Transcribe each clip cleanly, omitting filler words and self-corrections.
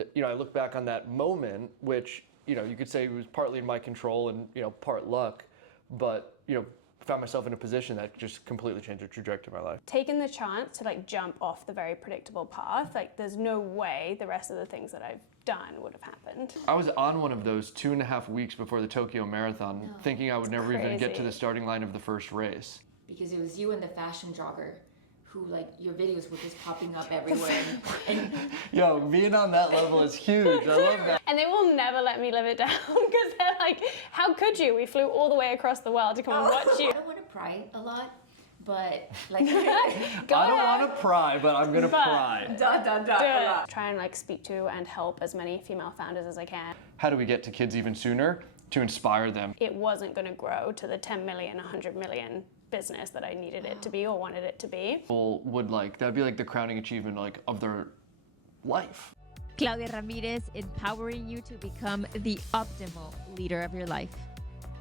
And, I look back on that moment, which, you could say was partly in my control and, part luck, but, found myself in a position that just completely changed the trajectory of my life. Taking the chance to jump off the very predictable path, there's no way the rest of the things that I've done would have happened. I was on one of those 2.5 weeks before the Tokyo Marathon, thinking I would never even get to the starting line of the first race. Because it was you and the fashion jogger who, your videos were just popping up everywhere. And Yo, being on that level is huge. I love that. And they will never let me live it down because they're like, how could you? We flew all the way across the world to come and watch you. I don't want to pry a lot, but I don't want to pry, but I'm going to pry. Try and speak to and help as many female founders as I can. How do we get to kids even sooner? To inspire them. It wasn't going to grow to the 10 million, 100 million business that I needed it to be or wanted it to be. People would that'd be the crowning achievement of their life. Claudia Ramirez, empowering you to become the optimal leader of your life.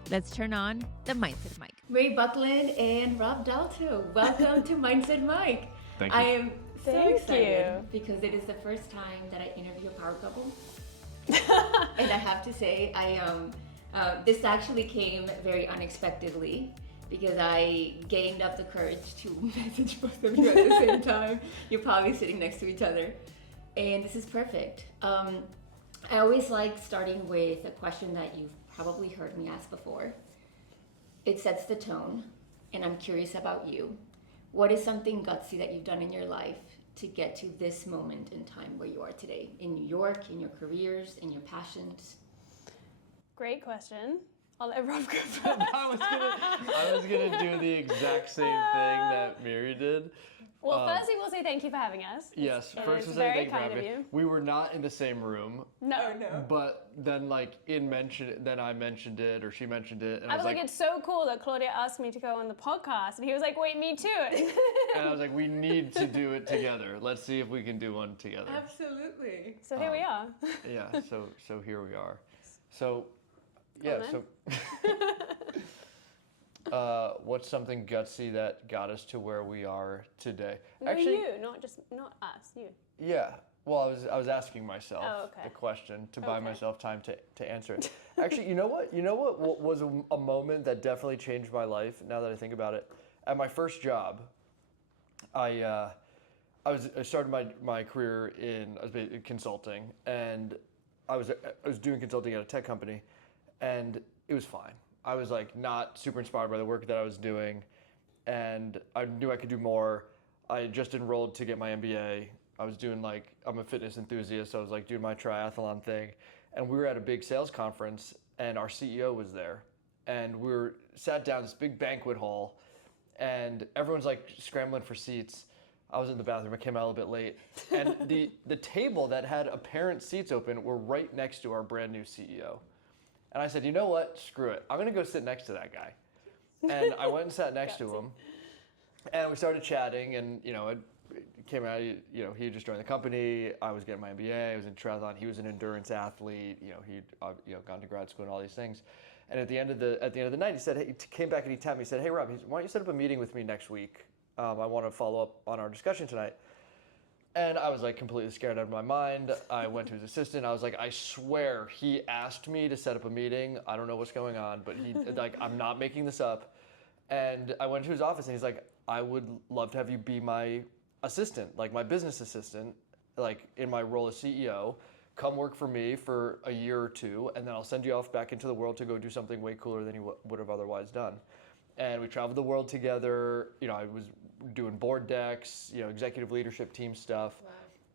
Let's turn on the Mindset Mic. Miri Buckland and Rob Dalto, welcome to Mindset Mic. Thank you. I am so Thank excited because it is the first time that I interview a power couple. And I have to say, this actually came very unexpectedly because I gained up the courage to message both of you at the same time. You're probably sitting next to each other. And this is perfect. I always like starting with a question that you've probably heard me ask before. It sets the tone, and I'm curious about you. What is something gutsy that you've done in your life to get to this moment in time where you are today? In New York, in your careers, in your passions? Great question. I'll let Rob go first. I was gonna do the exact same thing that Miri did. Well, firstly, we'll say thank you for having us. Yes, first we'll say very thank you for kind having of me. you. We were not in the same room. No. But then then I mentioned it, or she mentioned it, and I was like, it's so cool that Claudia asked me to go on the podcast, and he was like, wait, me too. and I was like, we need to do it together. Let's see if we can do one together. Absolutely. So here we are. Yeah, so here we are. So, yeah, what's something gutsy that got us to where we are today? No, actually, you, not us, you. Yeah. Well, I was asking myself okay. the question to buy myself time to answer it. Actually, you know what was a moment that definitely changed my life. Now that I think about it, at my first job, I started my career in consulting, and I was doing consulting at a tech company, and it was fine. I was not super inspired by the work that I was doing, and I knew I could do more. I just enrolled to get my MBA. I was doing I'm a fitness enthusiast, so I was doing my triathlon thing, and we were at a big sales conference, and our CEO was there, and we were sat down in this big banquet hall, and everyone's scrambling for seats. I was in the bathroom. I came out a little bit late, and the table that had apparent seats open were right next to our brand new CEO. And I said, you know what? Screw it. I'm gonna go sit next to that guy. And I went and sat next to him, and we started chatting. And it came out. He had just joined the company. I was getting my MBA. I was in triathlon. He was an endurance athlete. He'd gone to grad school and all these things. And at the end of the night, he said, he came back and he tapped me. He said, hey Rob, why don't you set up a meeting with me next week? I want to follow up on our discussion tonight. And I was completely scared out of my mind. I went to his assistant. I was I swear he asked me to set up a meeting. I don't know what's going on, but he I'm not making this up. And I went to his office and he's I would love to have you be my assistant, my business assistant, in my role as CEO. Come work for me for a year or two, and then I'll send you off back into the world to go do something way cooler than you would have otherwise done. And we traveled the world together. I was doing board decks, executive leadership team stuff. Wow.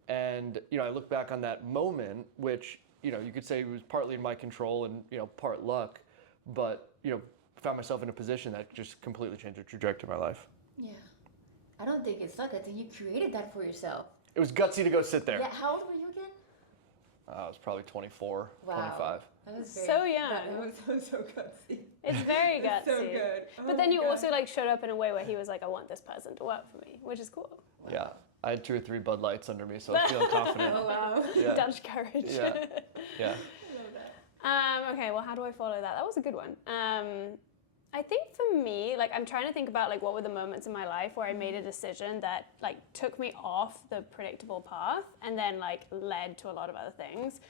And, I look back on that moment, which, you could say was partly in my control and, part luck, but, found myself in a position that just completely changed the trajectory of my life. Yeah. I don't think it's luck. I think you created that for yourself. It was gutsy to go sit there. Yeah. How old were you again? I was probably 24, Wow. 25. That was So young. That was so gutsy. It's very gutsy. So good. But then you also showed up in a way where he was I want this person to work for me, which is cool. Wow. Yeah. I had 2 or 3 Bud Lights under me, so I was feeling confident. Oh, wow. Yeah. Dutch courage. Yeah. Yeah. Okay, well, how do I follow that? That was a good one. I think for me, like I'm trying to think about like what were the moments in my life where I made a decision that like took me off the predictable path and then like led to a lot of other things.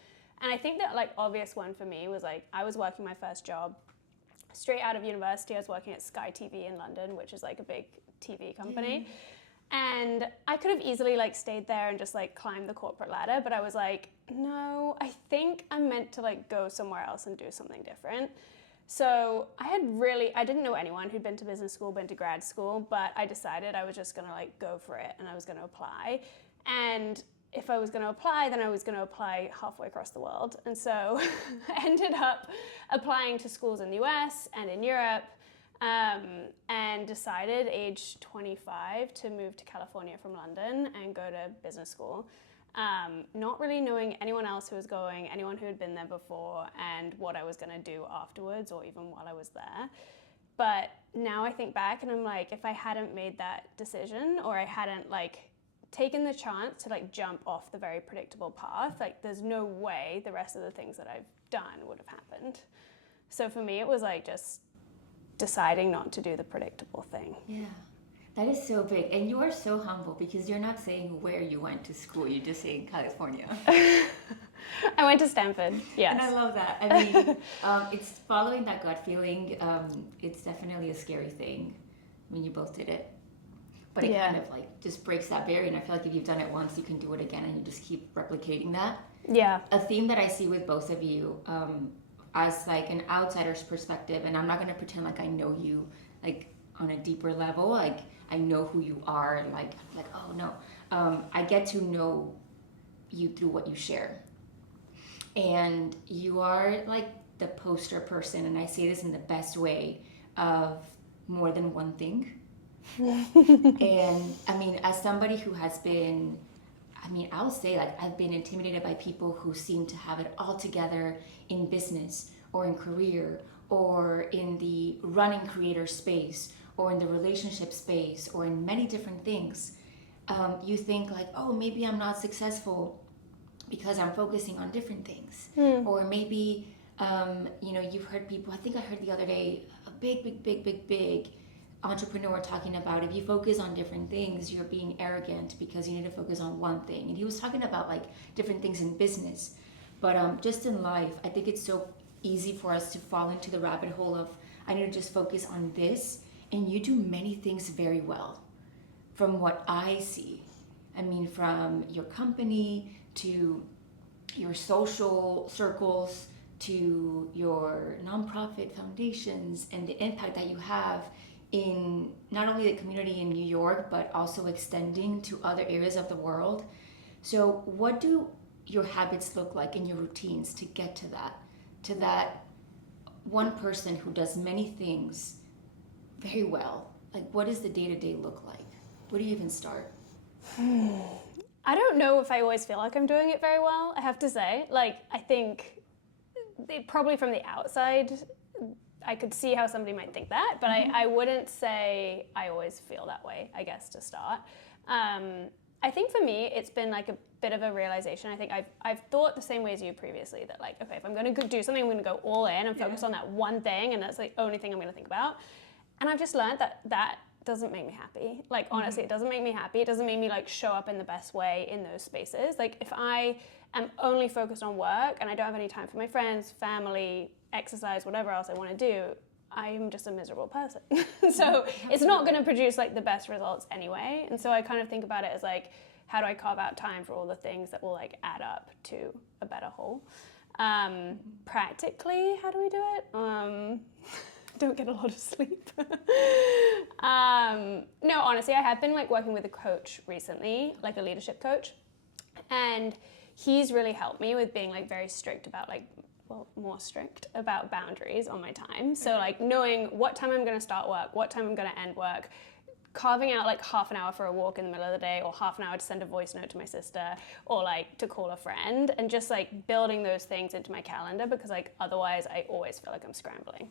And I think that like obvious one for me was like I was working my first job straight out of university. I was working at Sky TV in London, which is like a big TV company. And I could have easily like stayed there and just like climbed the corporate ladder, but I was like, no, I think I'm meant to like go somewhere else and do something different. So I didn't know anyone who'd been to business school, been to grad school, but I decided I was just gonna like go for it and I was gonna apply. And if I was gonna apply, then I was gonna apply halfway across the world. And so I ended up applying to schools in the US and in Europe, and decided age 25 to move to California from London and go to business school. Not really knowing anyone else who was going, anyone who had been there before, and what I was going to do afterwards or even while I was there. But now I think back and I'm like, if I hadn't made that decision or I hadn't like taken the chance to like jump off the very predictable path, like there's no way the rest of the things that I've done would have happened. So for me, it was like just deciding not to do the predictable thing. Yeah. That is so big. And you are so humble because you're not saying where you went to school. You're just saying California. I went to Stanford, yes. And I love that. I mean, it's following that gut feeling. It's definitely a scary thing. I mean, you both did it. But it kind of like just breaks that barrier. And I feel like if you've done it once, you can do it again and you just keep replicating that. Yeah. A theme that I see with both of you as like an outsider's perspective, and I'm not going to pretend like I know you like on a deeper level, like I know who you are, like oh no, I get to know you through what you share, and you are like the poster person, and I say this in the best way, of more than one thing. And I mean, as somebody who has been, I mean, I'll say like I've been intimidated by people who seem to have it all together in business or in career or in the running creator space or in the relationship space or in many different things. You think like, oh, maybe I'm not successful because I'm focusing on different things. Or maybe, you know, you've heard people, I think I heard the other day, a big entrepreneur talking about if you focus on different things, you're being arrogant because you need to focus on one thing. And he was talking about like different things in business. But just in life, I think it's so easy for us to fall into the rabbit hole of, I need to just focus on this. And you do many things very well from what I see. I mean, from your company to your social circles to your nonprofit foundations and the impact that you have in not only the community in New York, but also extending to other areas of the world. So what do your habits look like in your routines to get to that one person who does many things very well? Like, what does the day-to-day look like? Where do you even start? I don't know if I always feel like I'm doing it very well, I have to say. Like, I think probably from the outside, I could see how somebody might think that, but I wouldn't say I always feel that way, I guess, to start. I think for me, it's been like a bit of a realization. I think I've thought the same way as you previously, that like, okay, if I'm going to do something, I'm going to go all in and focus on that one thing, and that's the only thing I'm going to think about. And I've just learned that doesn't make me happy. Like, honestly, it doesn't make me happy. It doesn't make me like show up in the best way in those spaces. Like, if I am only focused on work and I don't have any time for my friends, family, exercise, whatever else I want to do, I'm just a miserable person. So it's not going to produce like the best results anyway. And so I kind of think about it as like, how do I carve out time for all the things that will like add up to a better whole? Practically, how do we do it? Don't get a lot of sleep. No, honestly, I have been like working with a coach recently, like a leadership coach, and he's really helped me with being like very strict about like, well, more strict about boundaries on my time. So like knowing what time I'm going to start work, what time I'm going to end work, carving out like half an hour for a walk in the middle of the day, or half an hour to send a voice note to my sister, or like to call a friend, and just like building those things into my calendar, because like otherwise I always feel like I'm scrambling.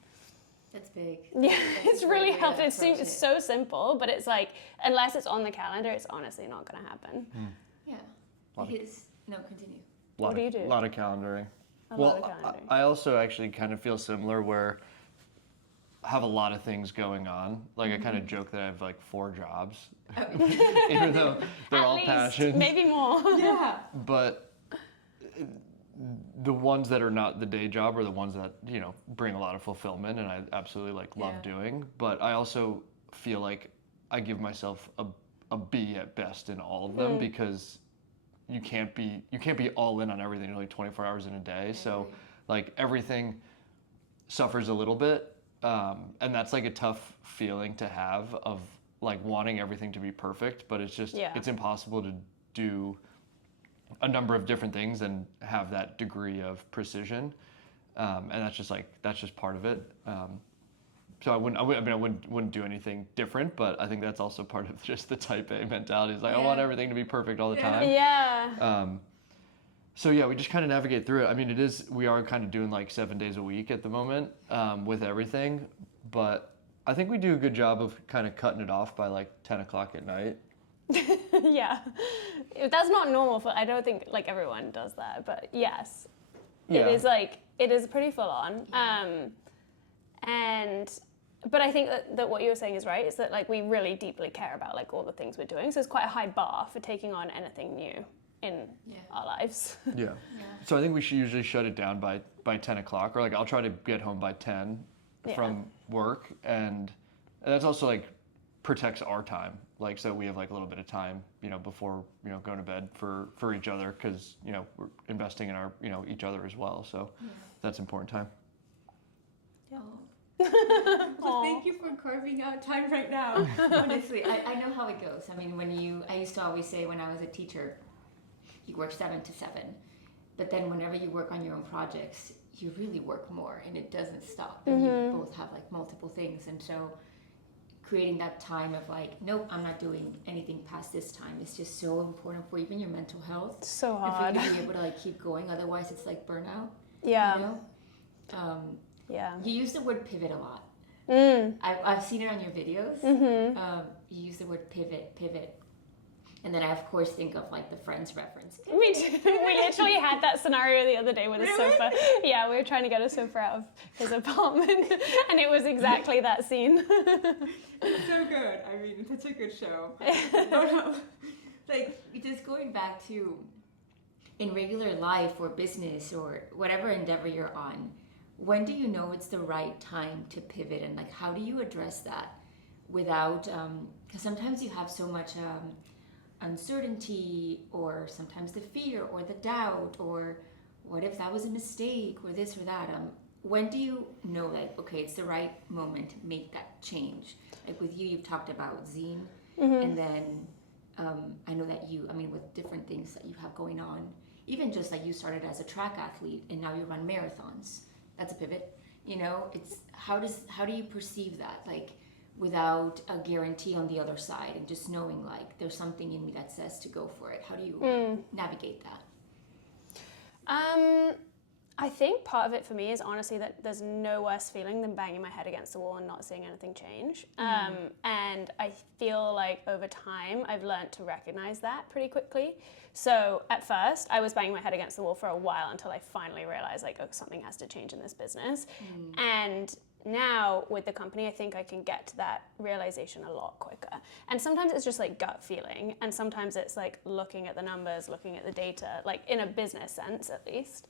That's big. Yeah, it's really helped. It seems so simple, but it's like, unless it's on the calendar, it's honestly not going to happen. Yeah. Because, no, continue. What do you do? A lot of calendaring. A lot of calendaring. I also actually kind of feel similar, where have a lot of things going on. Like I kind of joke that I have like 4 jobs, even though they're At all least, passions. maybe more. Yeah. But the ones that are not the day job are the ones that, you know, bring a lot of fulfillment and I absolutely like love doing. But I also feel like I give myself a B at best in all of them because you can't be all in on everything. There's only 24 hours in a day. So like everything suffers a little bit. And that's like a tough feeling to have of like wanting everything to be perfect, but it's just, it's impossible to do a number of different things and have that degree of precision. And that's just part of it. So I wouldn't do anything different, but I think that's also part of just the type A mentality. It's like, I want everything to be perfect all the time. Yeah. So yeah, we just kind of navigate through it. I mean, we are kind of doing like 7 days a week at the moment with everything, but I think we do a good job of kind of cutting it off by like 10 o'clock at night. Yeah. That's not normal I don't think like everyone does that, but yes. Yeah. It is pretty full on. But I think that what you were saying is right, is that like we really deeply care about like all the things we're doing. So it's quite a high bar for taking on anything new in our lives. Yeah. So I think we should usually shut it down by 10 o'clock, or like I'll try to get home by 10 from work, and that's also like protects our time. Like, so we have like a little bit of time, you know, before, you know, going to bed for each other, because, you know, we're investing in our, you know, each other as well. So that's important time. Yeah. Well, thank you for carving out time right now. Honestly, I know how it goes. I mean, I used to always say when I was a teacher, you work 7 to 7, but then whenever you work on your own projects, you really work more, and it doesn't stop. And you both have like multiple things, and so creating that time of like, nope, I'm not doing anything past this time. It's just so important for even your mental health. So hard. And for you to be able to like keep going. Otherwise, it's like burnout. Yeah. You know? Yeah. You use the word pivot a lot. I've seen it on your videos. You use the word pivot. And then I, of course, think of like the Friends reference. Me too. We literally had that scenario the other day with a sofa. Yeah, we were trying to get a sofa out of his apartment, and it was exactly that scene. It's so good. I mean, it's such a good show. Like, just going back to in regular life or business or whatever endeavor you're on, when do you know it's the right time to pivot, and like how do you address that without? Because sometimes you have so much uncertainty, or sometimes the fear or the doubt, or what if that was a mistake, or this or that. When do you know that, okay, it's the right moment to make that change? Like with you, you've talked about zine, and then I know that with different things that you have going on, even just like you started as a track athlete and now you run marathons. That's a pivot. You know, it's how do you perceive that? Like, without a guarantee on the other side, and just knowing like there's something in me that says to go for it. How do you navigate that? I think part of it for me is honestly that there's no worse feeling than banging my head against the wall and not seeing anything change. And I feel like over time I've learned to recognize that pretty quickly. So at first I was banging my head against the wall for a while until I finally realized like, oh, something has to change in this business. And now with the company, I think I can get to that realization a lot quicker. And sometimes it's just like gut feeling, and sometimes it's like looking at the numbers, looking at the data, like in a business sense at least.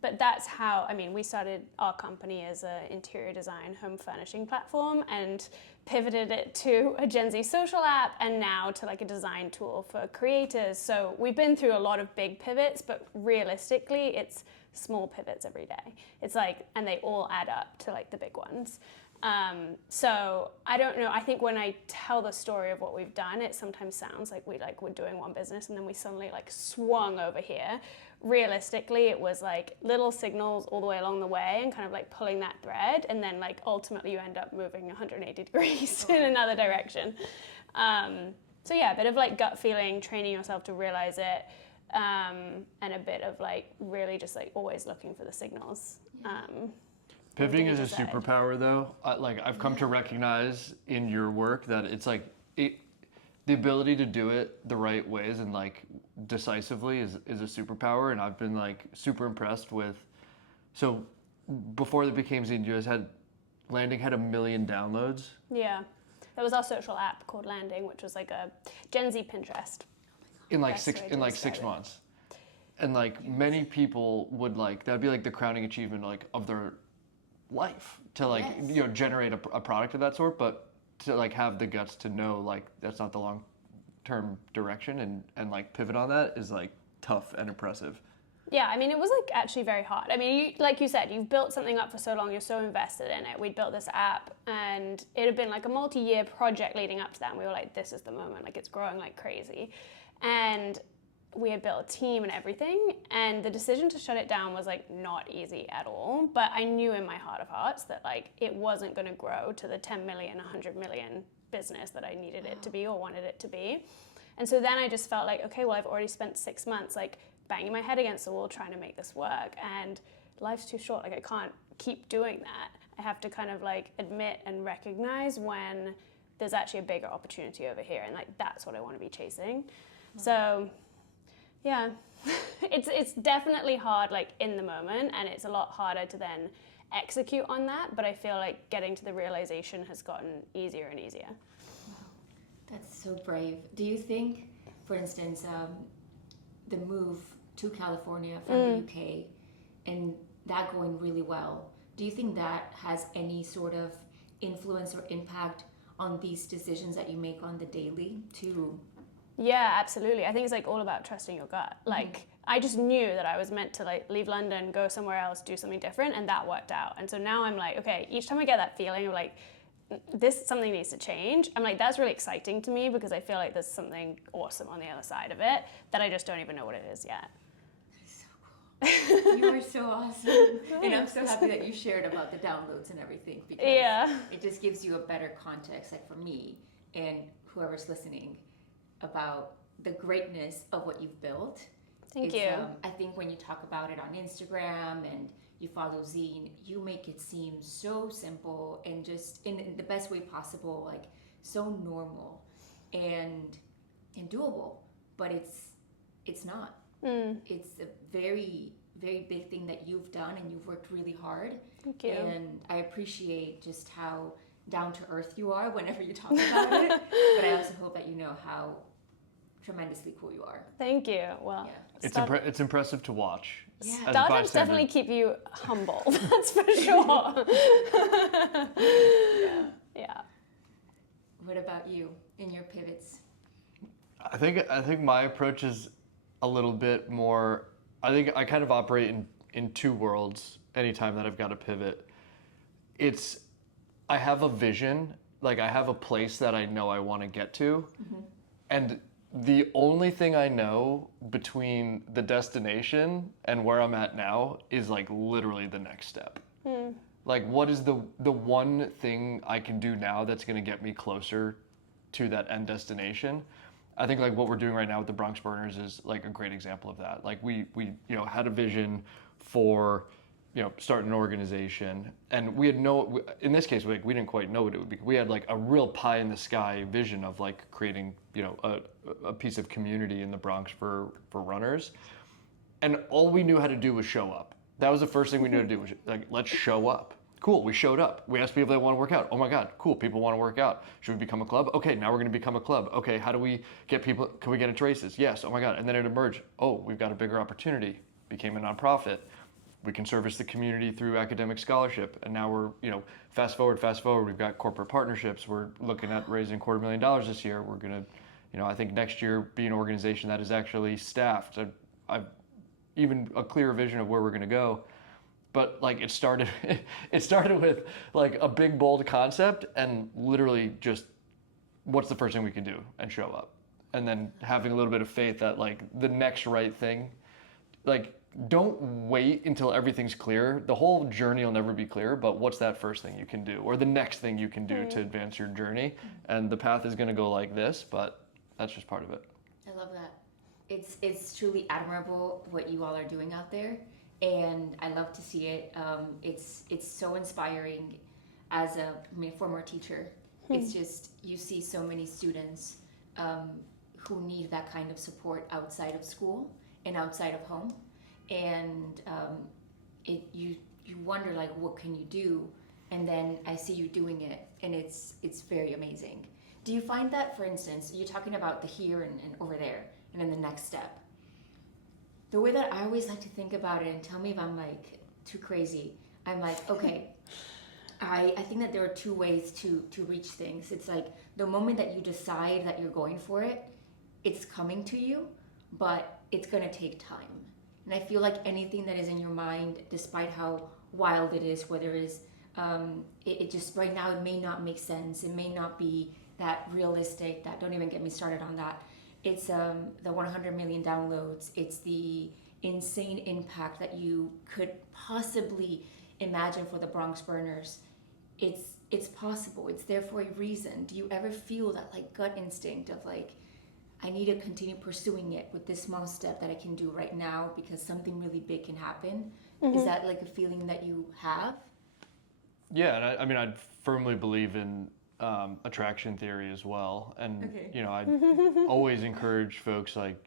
But that's how, we started our company as an interior design home furnishing platform and pivoted it to a Gen Z social app, and now to like a design tool for creators. So we've been through a lot of big pivots, but realistically it's small pivots every day. It's like, and they all add up to like the big ones. So I don't know. I think when I tell the story of what we've done, it sometimes sounds like we're doing one business and then we suddenly like swung over here. Realistically, it was like little signals all the way along the way and kind of like pulling that thread, and then like ultimately you end up moving 180 degrees in another direction. So yeah, a bit of like gut feeling, training yourself to realize it. And a bit of like really just like always looking for the signals. Pivoting is a superpower though. I've come to recognize in your work that it's like the ability to do it the right ways and like decisively is a superpower. And I've been like super impressed with, so before it became Zine, you guys had Landing had 1 million downloads. Yeah. There was our social app called Landing, which was like a Gen Z Pinterest. In like Best six way to in like describe 6 it. months. And like many people would like, that'd be like the crowning achievement like of their life to like, Yes. you know, generate a product of that sort, but to like have the guts to know like that's not the long term direction and like pivot on that is like tough and impressive. Yeah, I mean, it was like actually very hard. I mean, like you said, you've built something up for so long, you're so invested in it. We'd built this app and it had been like a multi-year project leading up to that. And we were like, this is the moment, like it's growing like crazy. And we had built a team and everything. And the decision to shut it down was like not easy at all. But I knew in my heart of hearts that like it wasn't going to grow to the 10 million, 100 million business that I needed it to be or wanted it to be. And so then I just felt like, okay, well, I've already spent 6 months like banging my head against the wall trying to make this work, and life's too short. Like I can't keep doing that. I have to kind of like admit and recognize when there's actually a bigger opportunity over here, and like that's what I want to be chasing. So yeah, it's definitely hard like in the moment, and it's a lot harder to then execute on that, but I feel like getting to the realization has gotten easier and easier. That's so brave. Do you think, for instance, the move to California from the UK and that going really well, do you think that has any sort of influence or impact on these decisions that you make on the daily to... Yeah, absolutely. I think it's like all about trusting your gut. Like I just knew that I was meant to like leave London, go somewhere else, do something different, and that worked out. And so now I'm like, okay, each time I get that feeling of like something needs to change, I'm like, that's really exciting to me because I feel like there's something awesome on the other side of it that I just don't even know what it is yet. You are so awesome. And I'm so happy that you shared about the downloads and everything, because it just gives you a better context, like for me and whoever's listening, about the greatness of what you've built. Thank you. I think when you talk about it on Instagram and you follow Zine, you make it seem so simple and just in the best way possible, like so normal and doable, but it's not. It's a very, very big thing that you've done, and you've worked really hard. Thank you. And I appreciate just how down to earth you are whenever you talk about it. But I also hope that you know how tremendously cool you are. Thank you. Well, Yeah. It's impressive to watch. Yeah. As a startups bystander. definitely keep you humble. That's for sure. Yeah. What about you in your pivots? I think my approach is a little bit more. I think I kind of operate in two worlds anytime that I've got to pivot. I have a vision, like I have a place that I know I want to get to, and the only thing I know between the destination and where I'm at now is like literally the next step. Like what is the one thing I can do now that's going to get me closer to that end destination? I think like what we're doing right now with the Bronx Burners is like a great example of that. Like we had a vision for starting an organization, and we had in this case we didn't quite know what it would be. We had like a real pie in the sky vision of like creating a piece of community in the Bronx for runners, and all we knew how to do was show up. That was the first thing we knew to do, was like, let's show up. Cool, we showed up. We asked people if they want to work out. Oh my God, cool, people want to work out. Should we become a club? Okay, now we're going to become a club. Okay, how do we get people, can we get into races? Yes, oh my God. And then it emerged, oh, we've got a bigger opportunity. Became a nonprofit. We can service the community through academic scholarship. And now we're, fast forward, we've got corporate partnerships. We're looking at raising $250,000 this year. We're going to, I think next year be an organization that is actually staffed. I've even a clearer vision of where we're going to go. But like it started with like a big bold concept, and literally just what's the first thing we can do, and show up, and then having a little bit of faith that like the next right thing, like don't wait until everything's clear. The whole journey will never be clear, but what's that first thing you can do, or the next thing you can do to advance your journey? And the path is going to go like this, but that's just part of it. I love that. It's truly admirable what you all are doing out there. And I love to see it. It's so inspiring as a former teacher. It's just, you see so many students who need that kind of support outside of school and outside of home. And you wonder, like, what can you do? and then I see you doing it, and it's very amazing. Do you find that, for instance, you're talking about the here and over there, and then the next step? The way that I always like to think about it, and tell me if I'm like too crazy, I'm like, okay, I think that there are two ways to reach things. It's like the moment that you decide that you're going for it, it's coming to you, but it's gonna take time. And I feel like anything that is in your mind, despite how wild it is, whether it's it just right now, it may not make sense, it may not be that realistic, that don't even get me started on that. It's the 100 million downloads, it's the insane impact that you could possibly imagine for the Bronx burners. It's possible, it's there for a reason. Do you ever feel that like gut instinct of like, I need to continue pursuing it with this small step that I can do right now because something really big can happen? Is that like a feeling that you have? Yeah, and I mean, I firmly believe in attraction theory as well. And, you know, I always encourage folks like,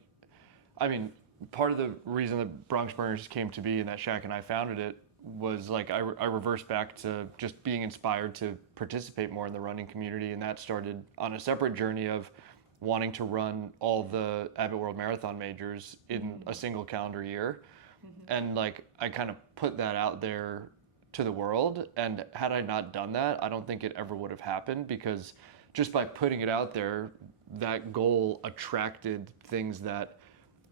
I mean, part of the reason that Bronx Burners came to be and that Shaq and I founded it was like, I reversed back to just being inspired to participate more in the running community. And that started on a separate journey of wanting to run all the Abbott World Marathon majors in a single calendar year. And like, I kind of put that out there to the world, and had I not done that, I don't think it ever would have happened, because just by putting it out there, that goal attracted things that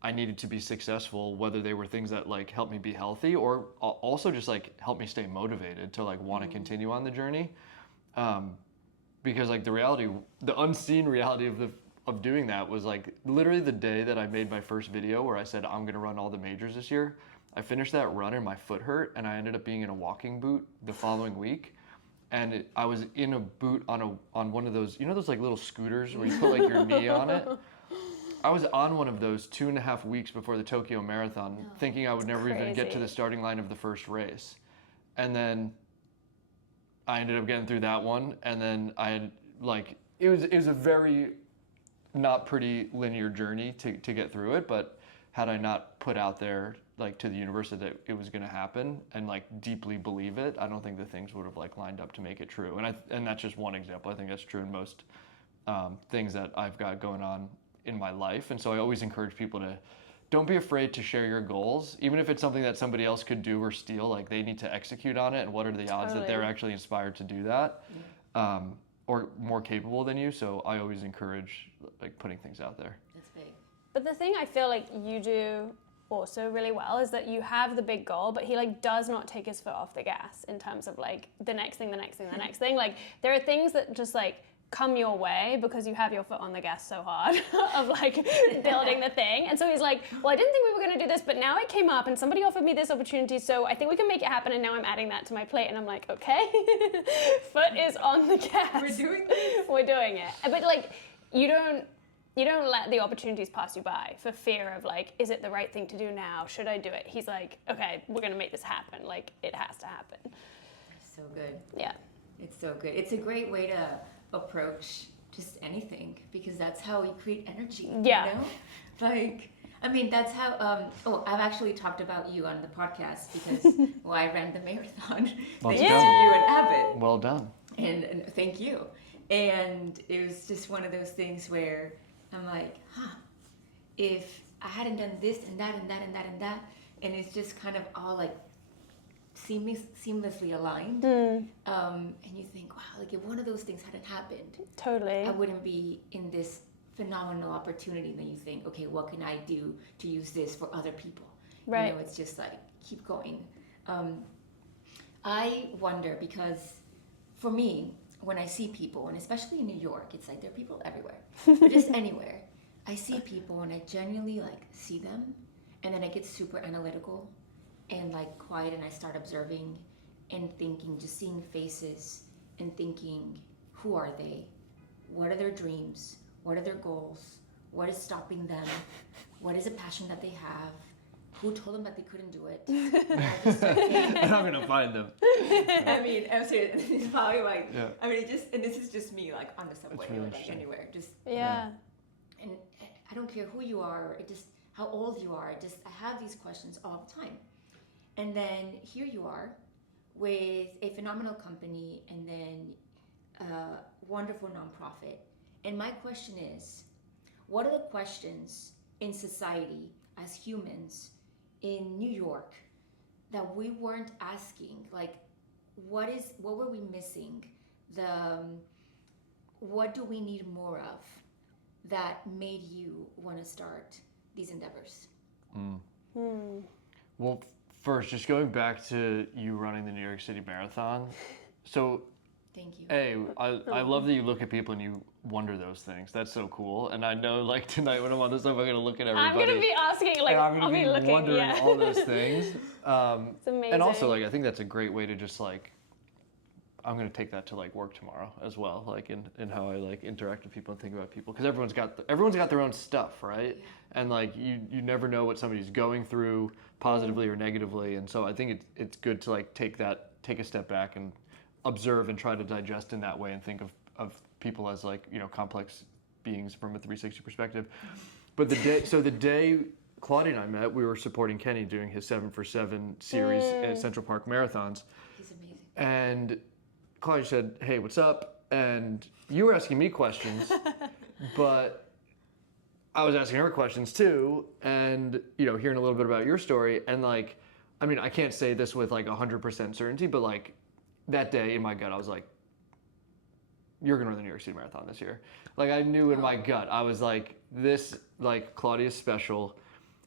I needed to be successful, whether they were things that like helped me be healthy or also just like help me stay motivated to like want to continue on the journey. Because like the unseen reality of doing that was like literally the day that I made my first video where I said I'm gonna run all the majors this year. I finished that run and my foot hurt, and I ended up being in a walking boot the following week. And I was in a boot on one of those, you know, those like little scooters where you put like your knee on it. I was on one of those 2.5 weeks before the Tokyo Marathon, thinking I would never even get to the starting line of the first race. And then I ended up getting through that one, and then I had like it was a very not pretty linear journey to get through it, but had I not put out there like to the universe that it was going to happen and like deeply believe it, I don't think the things would have like lined up to make it true. And that's just one example. I think that's true in most things that I've got going on in my life. And so I always encourage people to don't be afraid to share your goals, even if it's something that somebody else could do or steal. Like they need to execute on it, and what are the odds that they're actually inspired to do that, or more capable than you. So I always encourage like putting things out there. That's big. But the thing I feel like you do also really well is that you have the big goal, but he like does not take his foot off the gas in terms of like the next thing. Like there are things that just like come your way because you have your foot on the gas so hard of like building the thing. And so he's like, well, I didn't think we were going to do this, but now it came up and somebody offered me this opportunity, so I think we can make it happen, and now I'm adding that to my plate. And I'm like, okay, foot is on the gas. We're doing it. But like, you don't let the opportunities pass you by for fear of like, is it the right thing to do now? Should I do it? He's like, okay, we're going to make this happen. Like, it has to happen. So good. Yeah. It's so good. It's a great way to approach just anything, because that's how you create energy. Yeah. You know? Like, I mean, that's how, I've actually talked about you on the podcast because, well, I ran the marathon. Thanks to you and Abbott. Well done. And thank you. And it was just one of those things where I'm like, if I hadn't done this and that and that and that and that, and it's just kind of all like seamlessly aligned. And you think, wow, like if one of those things hadn't happened, Totally. I wouldn't be in this phenomenal opportunity. Then you think, okay, what can I do to use this for other people? Right. You know, it's just like, keep going. I wonder, because for me, when I see people, and especially in New York, it's like there are people everywhere, but just anywhere. I see people and I genuinely like see them, and then I get super analytical and like quiet, and I start observing and thinking, just seeing faces and thinking, who are they? What are their dreams? What are their goals? What is stopping them? What is a passion that they have? Who told them that they couldn't do it? And I just start thinking, And I'm gonna find them. I mean, I'm serious. It's probably like, Yeah. I mean, and this is just me, like on the subway really or like interesting. anywhere. Just, Yeah. and I don't care who you are, just how old you are. I have these questions all the time. And then here you are with a phenomenal company and then a wonderful nonprofit. And my question is, what are the questions in society as humans in New York that we weren't asking? Like, what were we missing? What do we need more of that made you want to start these endeavors? Well, first, just going back to you running the New York City Marathon. So, Thank you. I love that you look at people and you wonder those things. That's so cool. And I know, like, tonight when I'm on this stuff, I'm going to look at everybody. I'm going to be asking, like, I'm I'll be looking, wondering all those things. It's amazing. And also, like, I think that's a great way to just, like, I'm going to take that to, like, work tomorrow as well, like, in how I, like, interact with people and think about people. Because everyone's got their own stuff, right? Yeah. And, like, you never know what somebody's going through, positively or negatively. And so I think it's good to, like, take a step back and observe and try to digest in that way and think of people as, like, you know, complex beings from a 360 perspective. But the day Claudia and I met, we were supporting Kenny doing his 7 for 7 series at Central Park Marathons. He's amazing. And Claudia said, "Hey, what's up?" And you were asking me questions, but I was asking her questions too, and, you know, hearing a little bit about your story. And, like, I mean, I can't say this with, like, 100% certainty, but, like, that day in my gut, I was like, you're gonna run the New York City Marathon this year. Like, I knew in my gut, I was like, this, like, Claudia's special.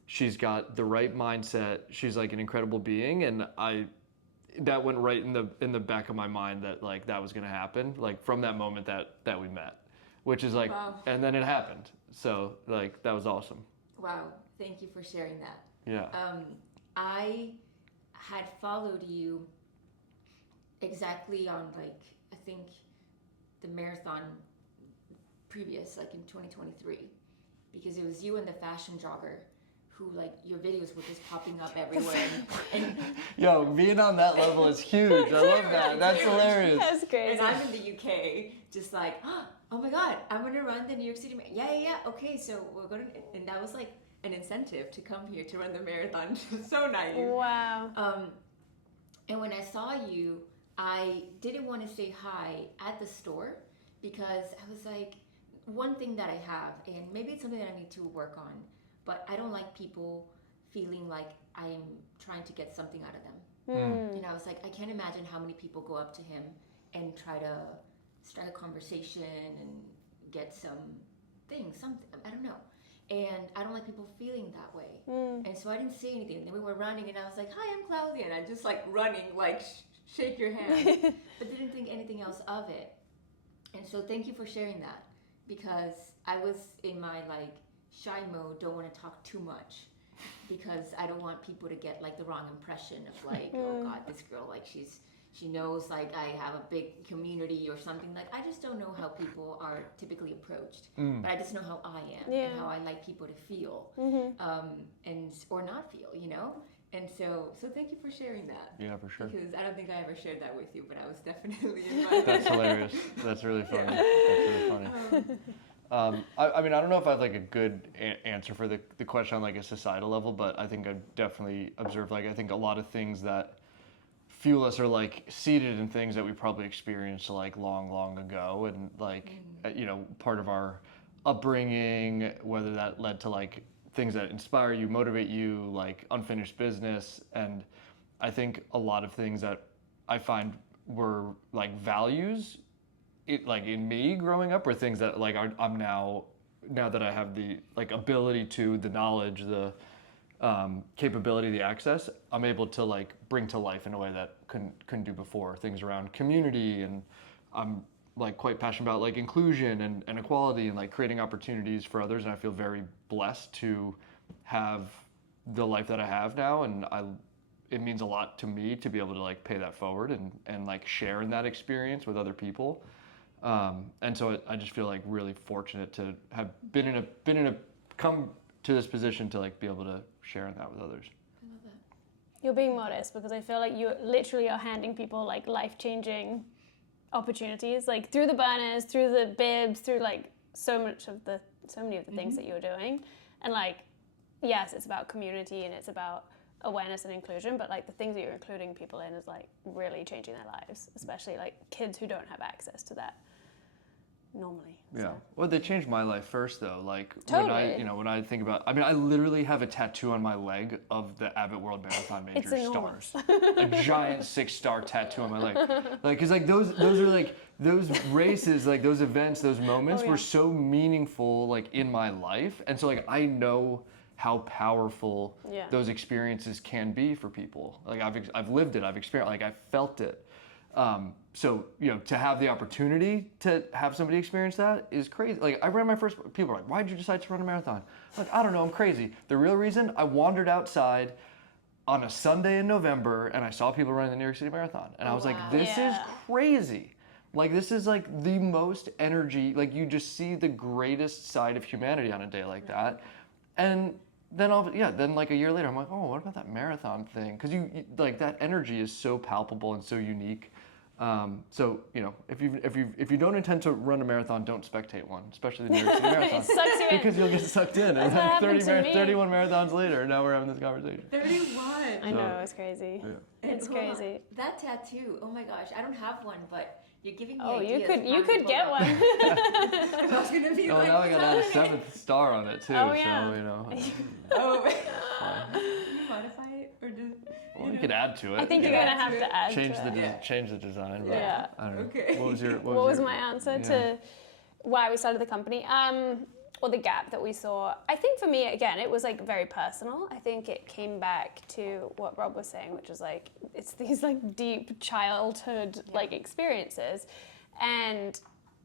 She's got the right mindset. She's, like, an incredible being, and that went right in the back of my mind that, like, that was gonna happen. Like, from that moment that we met, which is like, wow. And then it happened. So, like, that was awesome. Wow, thank you for sharing that. Yeah. I had followed you exactly on, like, I think the marathon previous, like in 2023, because it was you and the fashion jogger who, like, your videos were just popping up everywhere. and Yo, being on that level is huge. I love that. That's hilarious. That's crazy. And I'm in the UK, just like, oh my God, I'm gonna run the New York City Marathon. Yeah. Okay, so we're gonna, and that was like an incentive to come here to run the marathon. So naive. Wow. And when I saw you, I didn't want to say hi at the store because I was like, one thing that I have, and maybe it's something that I need to work on, but I don't like people feeling like I'm trying to get something out of them. And I was like, I can't imagine how many people go up to him and try to start a conversation and get something, I don't know. And I don't like people feeling that way. And so I didn't say anything. And then we were running and I was like, hi, I'm Claudia. And I just, like, running, like, shake your hand, but didn't think anything else of it. And so thank you for sharing that, because I was in my, like, shy mode, don't want to talk too much, because I don't want people to get, like, the wrong impression of, like, oh God, this girl, like, she knows, like, I have a big community or something. Like, I just don't know how people are typically approached, but I just know how I am and how I like people to feel, and or not feel, you know. And so thank you for sharing that. Yeah, for sure. Because I don't think I ever shared that with you, but I was definitely invited. That's hilarious. That's really funny. That's really funny. I mean, I don't know if I have, like, a good answer for the question on, like, a societal level, but I think I've definitely observed, like, I think a lot of things that fuel us are, like, seated in things that we probably experienced, like, long ago, and, like, you know, part of our upbringing, whether that led to, like, things that inspire you, motivate you, like unfinished business. And I think a lot of things that I find were, like, values, like, in me growing up, were things that, like, I'm now that I have the, like, ability to, the knowledge, the capability, the access, I'm able to, like, bring to life in a way that couldn't do before. Things around community, and I'm, like, quite passionate about, like, inclusion and equality and, like, creating opportunities for others. And I feel very blessed to have the life that I have now. And it means a lot to me to be able to, like, pay that forward and like, share in that experience with other people. And so I just feel, like, really fortunate to have come to this position to, like, be able to share in that with others. I love that. You're being modest, because I feel like you literally are handing people, like, life-changing opportunities, like, through the banners, through the bibs, through, like, so many of the things that you're doing. And, like, yes, it's about community and it's about awareness and inclusion, but like the things that you're including people in is like really changing their lives, especially like kids who don't have access to that normally. Yeah. So. Well, they changed my life first though. Like Totally. when I think about, I mean, I literally have a tattoo on my leg of the Abbott World Marathon major It's enormous. stars. A giant 6-star tattoo on my leg. Like, cause like those are like, those races, like those events, those moments were so meaningful like in my life. And so like, I know how powerful those experiences can be for people. Like I've lived it, I've experienced, like I felt it. So, to have the opportunity to have somebody experience that is crazy. Like I ran my first, people are like, why'd you decide to run a marathon? I'm like, I don't know, I'm crazy. The real reason, I wandered outside on a Sunday in November and I saw people running the New York City Marathon. And I was like, this is crazy. Like this is like the most energy, like you just see the greatest side of humanity on a day like that. And then then like a year later, I'm like, oh, what about that marathon thing? Because you like that energy is so palpable and so unique. So if you don't intend to run a marathon, don't spectate one, especially the New York City Marathon, It sucks you in. because you'll get sucked in. And That's then what happened to me. 31 marathons later, now we're having this conversation. 31. I know, it's crazy. Yeah. It's Hold on. crazy. That tattoo, oh my gosh, I don't have one, but you're giving me Oh, you ideas could for get how one. to pull up. I was gonna be Oh, like, now I got to add a 7th star on it too. Oh, yeah. So oh, can you modify it or do? well, you could add to it. I think you're Yeah. gonna have to add change to the it. change the design. But Yeah. I don't know. Okay. What was your What was my answer to why we started the company? Or the gap that we saw. I think for me, again, it was like very personal. I think it came back to what Rob was saying, which was like, it's these like deep childhood like experiences. And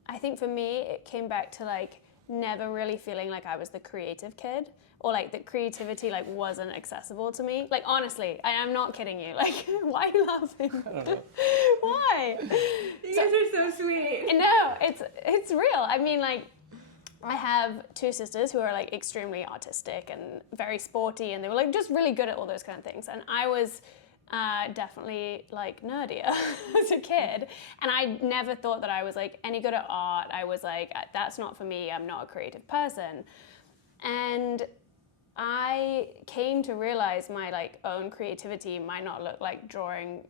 I think for me, it came back to like never really feeling like I was the creative kid, or like that creativity like wasn't accessible to me. Like honestly, I'm not kidding you. Like, why are you laughing? Why? You guys are so sweet. No, it's real. I mean, like, I have 2 sisters who are like extremely artistic and very sporty, and they were like just really good at all those kind of things. And I was definitely like nerdier as a kid, and I never thought that I was like any good at art. I was like, that's not for me. I'm not a creative person. And I came to realize my like own creativity might not look like drawing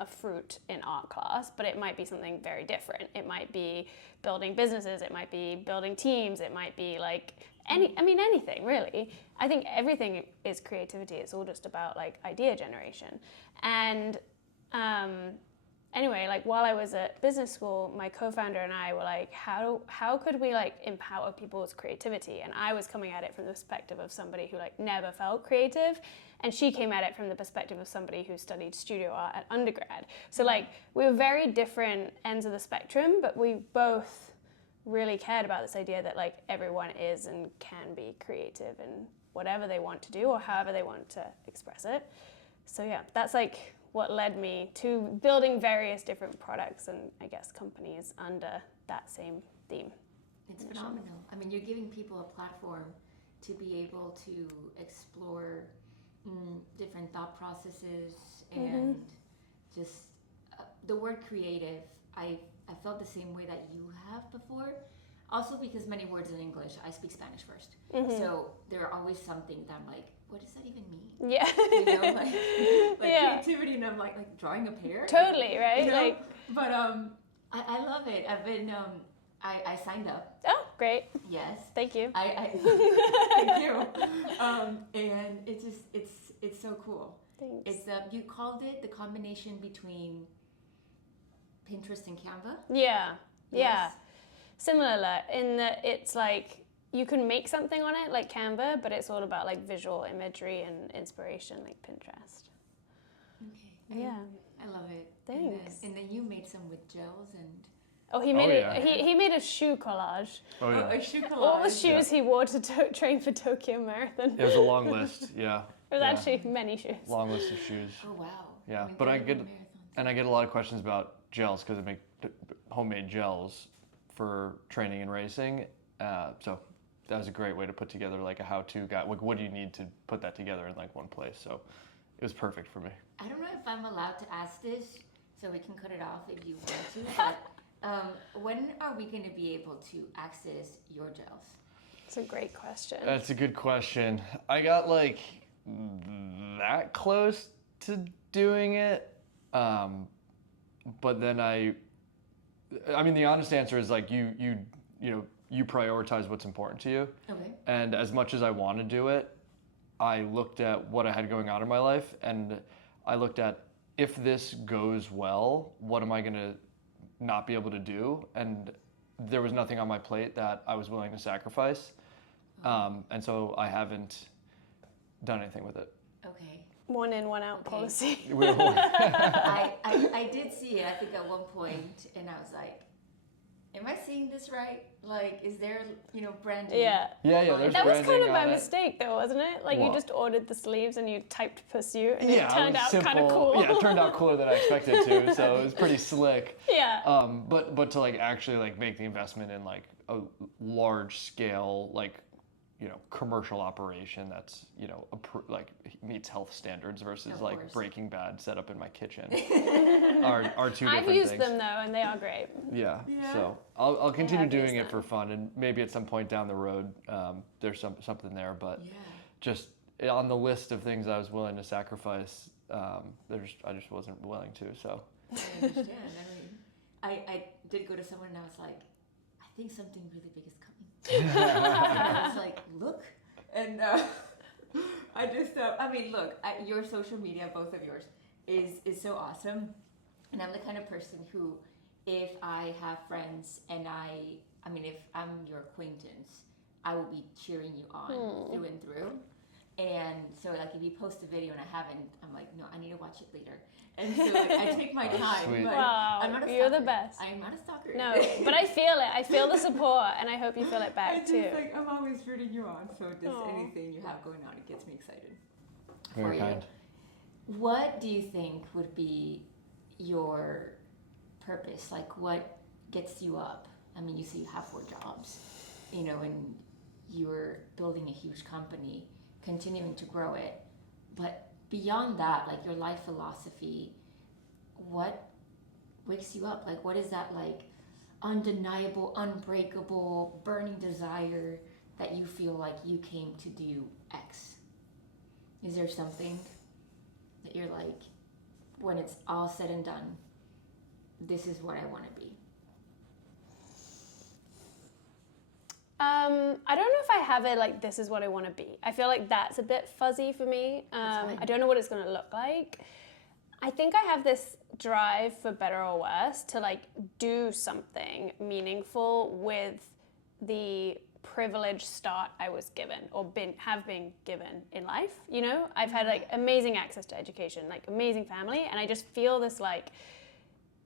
a fruit in art class, but it might be something very different. It might be building businesses, it might be building teams, it might be like anything really. I think everything is creativity. It's all just about like idea generation. And anyway, like while I was at business school, my co-founder and I were like, how could we like empower people's creativity? And I was coming at it from the perspective of somebody who like never felt creative, and she came at it from the perspective of somebody who studied studio art at undergrad. So like we were very different ends of the spectrum, but we both really cared about this idea that like everyone is and can be creative in whatever they want to do or however they want to express it. So yeah, that's like what led me to building various different products and I guess companies under that same theme. It's phenomenal. I mean, you're giving people a platform to be able to explore different thought processes and just the word creative. I felt the same way that you have before. Also because many words in English, I speak Spanish first. So there are always something that I'm like, what does that even mean? Yeah. You know, like creativity, and I'm like drawing a pear? Totally, right? You know? Like, but I love it. I've been, I signed up. oh, great. Yes. Thank you. I thank you. And it's just, it's so cool. Thanks. It's you called it the combination between Pinterest and Canva? Yeah. Yeah. Yes. Similar in that it's like you can make something on it like Canva, but it's all about like visual imagery and inspiration like Pinterest. Okay. Yeah. I love it. Thanks. And then you made some with gels and... Oh, he made yeah. he made a shoe collage. Oh yeah. a shoe collage. All the shoes he wore to train for Tokyo Marathon. It was a long list. Yeah. There was Yeah. actually many shoes. Long list of shoes. Oh, wow. Yeah, mean, but I they're get marathons. and I get a lot of questions about gels because I make homemade gels for training and racing. So that was a great way to put together like a how-to guide. Like, what do you need to put that together in like one place? So it was perfect for me. I don't know if I'm allowed to ask this, so we can cut it off if you want to, but when are we going to be able to access your gels? It's a great question. That's a good question. I got like that close to doing it. But then I mean, the honest answer is like you prioritize what's important to you. Okay. And as much as I want to do it, I looked at what I had going on in my life, and I looked at, if this goes well, what am I going to not be able to do? And there was nothing on my plate that I was willing to sacrifice. And so I haven't done anything with it. Okay. One in, one out policy. I did see it, I think, at one point, and I was like, am I seeing this right? Like, is there, branding? Yeah. Yeah, there's That was branding kind of by on it. mistake, though, wasn't it? Like, you What? just ordered the sleeves and you typed "pursue," and Yeah, it turned out simple. kind of cool. Yeah, it turned out cooler than I expected to, so it was pretty slick. Yeah. But to like actually like make the investment in like a large scale like commercial operation that's like meets health standards versus Of like course. Breaking Bad set up in my kitchen are two different I've used things. them though, and they are great. Yeah. Yeah. So I'll continue have doing used it for fun, and maybe at some point down the road there's something there, but Yeah. just on the list of things I was willing to sacrifice, I just wasn't willing to. So. I understand. I did go to someone and I was like, I think something really big is coming. And I was like, look. And I just, look, your social media, both of yours, is so awesome. And I'm the kind of person who, if I have friends and if I'm your acquaintance, I will be cheering you on through and through. And so, like, if you post a video and I haven't, I'm like, no, I need to watch it later. And so, like, I take my time. Sweet. But Wow, I'm not a you're the stalker. best. I'm not a stalker. No, but I feel it. I feel the support, and I hope you feel it back too. I'm always rooting you on. So just Aw. anything you have going on, it gets me excited. Very For you. kind. What do you think would be your purpose? Like, what gets you up? I mean, you say you have 4 jobs, and you're building a huge company, continuing to grow it. But beyond that, like your life philosophy, what wakes you up? Like, what is that like undeniable, unbreakable, burning desire that you feel like you came to do X? Is there something that you're like, when it's all said and done, this is what I want to be? I don't know if I have it like, this is what I want to be. I feel like that's a bit fuzzy for me. fine. I don't know what it's going to look like. I think I have this drive, for better or worse, to like do something meaningful with the privileged start I was given or have been given in life. I've had like amazing access to education, like amazing family, and I just feel this like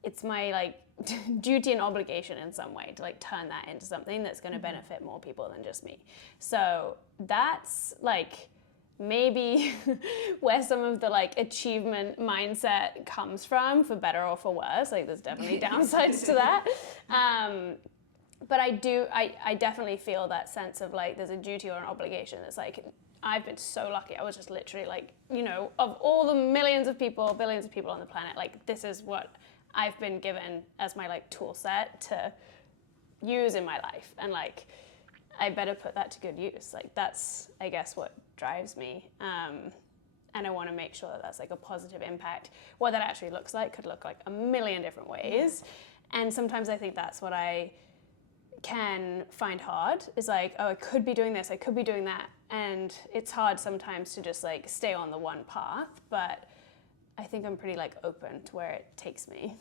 it's my like duty and obligation in some way to like turn that into something that's going to benefit more people than just me. So that's like maybe where some of the like achievement mindset comes from, for better or for worse. Like there's definitely downsides to that. But I definitely feel that sense of like there's a duty or an obligation. It's like, I've been so lucky. I was just literally like, of all the millions of people, billions of people on the planet, like this is what I've been given as my like tool set to use in my life. And like, I better put that to good use. Like that's, I guess, what drives me. And I want to make sure that that's like a positive impact. What that actually looks like could look like a million different ways. And sometimes I think that's what I can find hard, is like, oh, I could be doing this, I could be doing that. And it's hard sometimes to just like stay on the one path, but I think I'm pretty like open to where it takes me.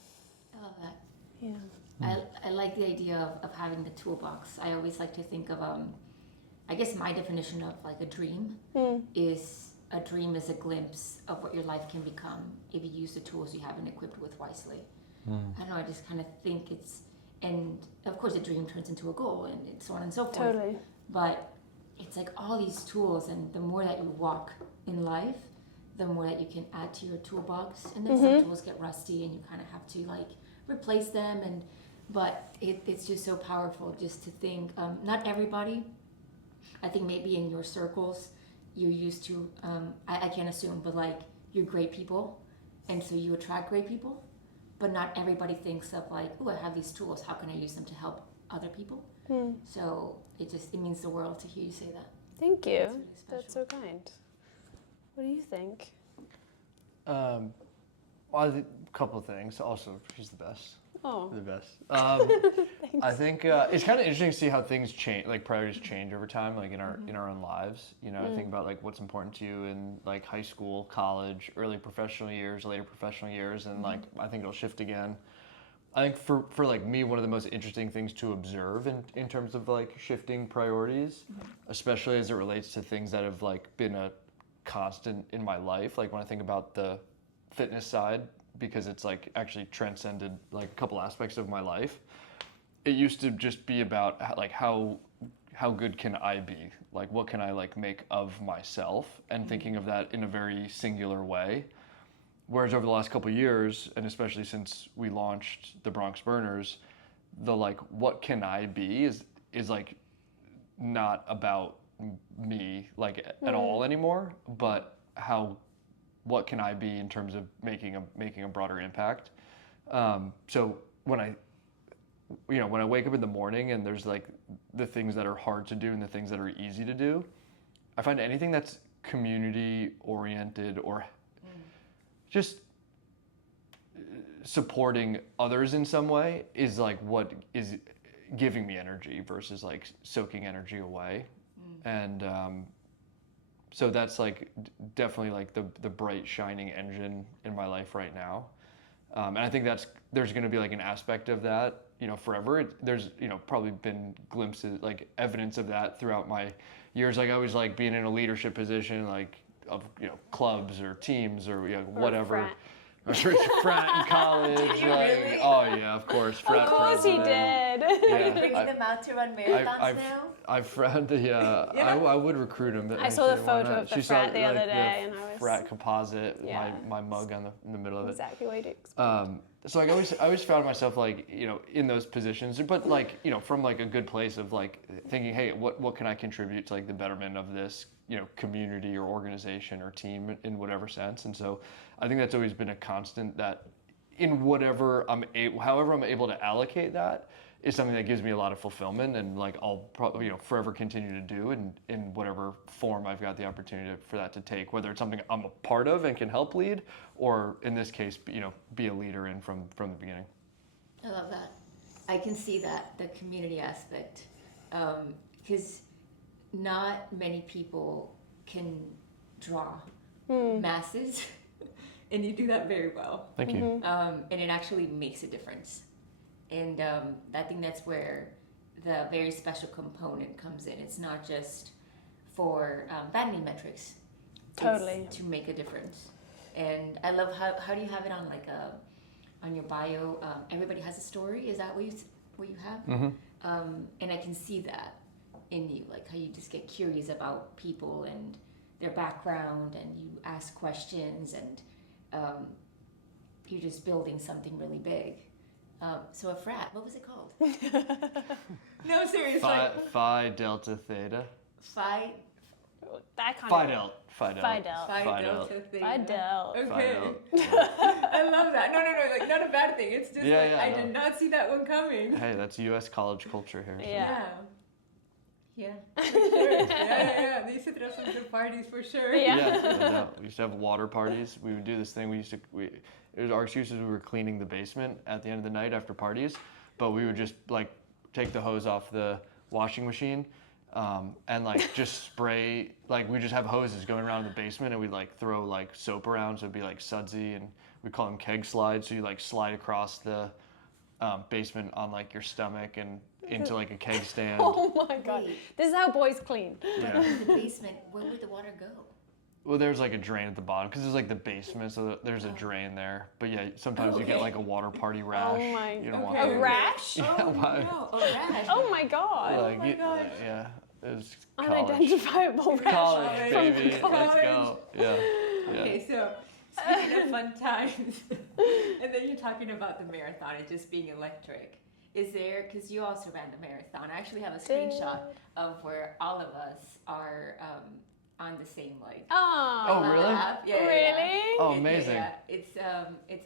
I love that. Yeah. I like the idea of having the toolbox. I always like to think of, I guess my definition of like a dream is a glimpse of what your life can become if you use the tools you have and equipped with wisely. I don't know, I just kind of think and of course a dream turns into a goal and so on and so forth. Totally. But it's like all these tools, and the more that you walk in life, the more that you can add to your toolbox. And then some tools get rusty and you kind of have to like replace them. But it's just so powerful just to think, not everybody, I think maybe in your circles, you're used to, I can't assume, but like you're great people. And so you attract great people. But not everybody thinks of like, oh, I have these tools, how can I use them to help other people? So it means the world to hear you say that. Thank you. That's really special. That's so kind. What do you think? Well, I think a couple of things. Also, she's the best. Oh. The best. I think it's kind of interesting to see how things change, like priorities change over time, like in our own lives. You know, I think about like what's important to you in like high school, college, early professional years, later professional years, and like I think it'll shift again. I think for like me, one of the most interesting things to observe in terms of like shifting priorities, especially as it relates to things that have like been a constant in my life. Like when I think about the fitness side, because it's like actually transcended like a couple aspects of my life. It used to just be about like how good can I be? Like what can I like make of myself? And thinking of that in a very singular way. Whereas over the last couple of years, and especially since we launched the Bronx Burners, the like what can I be is like not about me like at all anymore, but what can I be in terms of making a broader impact. So when I wake up in the morning and there's like the things that are hard to do and the things that are easy to do, I find anything that's community oriented or just supporting others in some way is like what is giving me energy versus like soaking energy away. And so that's like definitely like the bright shining engine in my life right now. And I think there's going to be like an aspect of that, you know, forever. There's, you know, probably been glimpses, like evidence of that throughout my years. Like I always like being in a leadership position, like of, you know, clubs or teams or, you know, whatever. Frat in college. Did you like, really? Oh yeah, of course. Frat Of course he president. did. Are you bringing them out to run marathons now? I've friend, yeah. I would recruit him. I saw the Why photo not? of the She frat saw, the like, other day, and I was frat composite. Yeah. My mug in the middle of it. exactly what you'd expect. So like I always found myself like, you know, in those positions, but like, you know, from like a good place of like thinking, hey, what can I contribute to like the betterment of this, you know, community or organization or team in whatever sense. And so I think that's always been a constant that in whatever however I'm able to allocate that is something that gives me a lot of fulfillment, and like I'll probably, you know, forever continue to do in whatever form I've got the opportunity for that to take, whether it's something I'm a part of and can help lead, or in this case, you know, be a leader in from the beginning. I love that. I can see that, the community aspect, because not many people can draw masses, and you do that very well. Thank you. And it actually makes a difference. And I think that's where the very special component comes in. It's not just for vanity metrics. Totally. It's to make a difference. And I love how do you have it on like on your bio? Everybody has a story. Is that what you have? Mm-hmm. And I can see that in you, like how you just get curious about people and their background, and you ask questions, and you're just building something really big. So a frat, what was it called? No, seriously. Phi Delta Theta. Phi That kind Phi of Delta. Phi Delta. Phi Delta. Phi Delta Theta. Phi Delta. Okay. Delta. I love that. No, like not a bad thing. It's just I did not see that one coming. Hey, that's U.S. college culture here. So. Yeah. Yeah, for sure. Yeah. They used to throw some good parties for sure. Yeah. No doubt. We used to have water parties. We would do this thing. It was our excuses. We were cleaning the basement at the end of the night after parties, but we would just like take the hose off the washing machine, and like just spray. Like we just have hoses going around the basement, and we'd like throw like soap around, so it'd be like sudsy, and we call them keg slides. So you like slide across the basement on like your stomach and into like a keg stand. Oh my god. Wait. This is how boys clean. Yeah. In the basement, where would the water go? Well, there's like a drain at the bottom because there's like the basement, so there's a drain there. But yeah, sometimes you get like a water party rash. Oh my You don't want A that. rash? Yeah, Oh why? no, a rash. Oh my god. Like, my gosh. yeah, it was college. Unidentifiable rash. College, From baby. Let's go. Yeah. Okay, so speaking of fun times, and then you're talking about the marathon and just being electric. Is there, because you also ran the marathon, I actually have a screenshot of where all of us are on the same like. Oh, really? app. Yeah, yeah, really? Oh, yeah. amazing. Yeah. It's